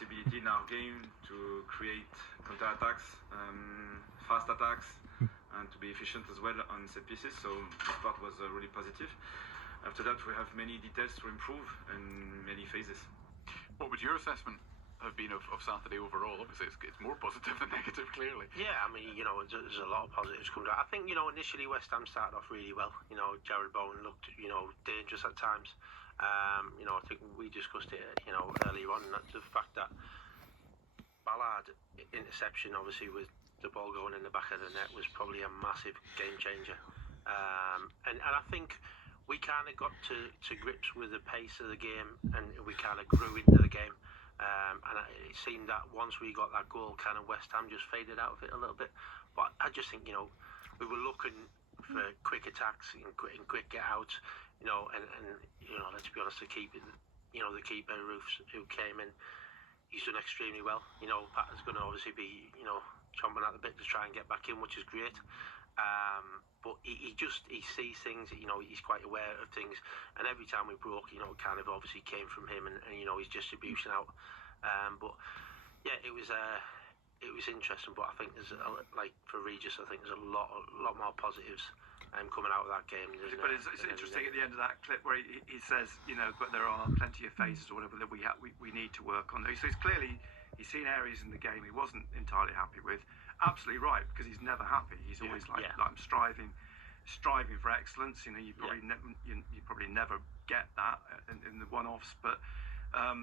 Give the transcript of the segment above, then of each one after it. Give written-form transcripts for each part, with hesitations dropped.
possibility in our game to create counter-attacks, fast attacks, and to be efficient as well on set pieces. So this part was really positive. After that, we have many details to improve and many phases. What would your assessment have been of Saturday overall? Obviously, it's more positive than negative, clearly. Yeah, I mean, there's a lot of positives coming out. I think, initially West Ham started off really well. Jared Bowen looked, dangerous at times. I think we discussed it, earlier on, and that's the fact that Ballard interception, obviously, with the ball going in the back of the net, was probably a massive game changer. And I think we kind of got to grips with the pace of the game, and we kind of grew into the game. And it seemed that once we got that goal, kind of West Ham just faded out of it a little bit. But I just think, we were looking for quick attacks and quick get outs, and let's be honest, the keeper, who came in, he's done extremely well. Patton's going to obviously be, chomping at the bit to try and get back in, which is great. But he sees things, he's quite aware of things, and every time we broke, kind of obviously came from him and his distribution out. But yeah, it was interesting. But I think there's for Regis, I think there's a lot more positives coming out of that game. But it's interesting at the end of that clip where he says, but there are plenty of phases or whatever that we need to work on. So it's clearly he's seen areas in the game he wasn't entirely happy with. Absolutely right, because he's never happy. He's always I'm striving for excellence. You probably never get that in the one-offs, but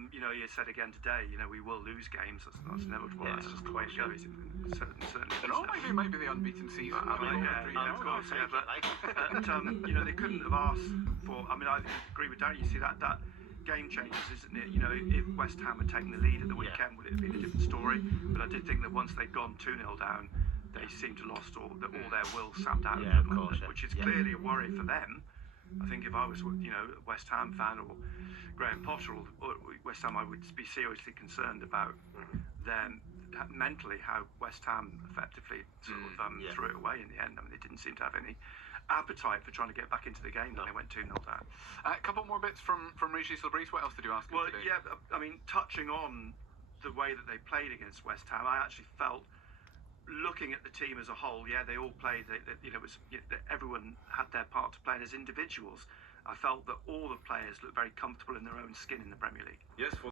he said again today, we will lose games. That's inevitable. That's just the way it goes. Certainly. It might be the unbeaten season. Of course, yeah. But they couldn't have asked for. I mean, I agree with Darren. You see that game changes, isn't it? If West Ham had taken the lead at the weekend, would it have been a different story? But I did think that once they'd gone 2-0 down, they seemed to lost all their will sapped out of them, which is clearly a worry for them. I think if I was, a West Ham fan or Graham Potter or West Ham, I would be seriously concerned about them mentally, how West Ham effectively sort of threw it away in the end. I mean, they didn't seem to have any appetite for trying to get back into the game when they went 2-0 down. A couple more bits from Regis Lebris. What else did you ask him today? Yeah, I mean, touching on the way that they played against West Ham, I actually felt, looking at the team as a whole, they all played. Everyone had their part to play, and as individuals, I felt that all the players looked very comfortable in their own skin in the Premier League. Yes,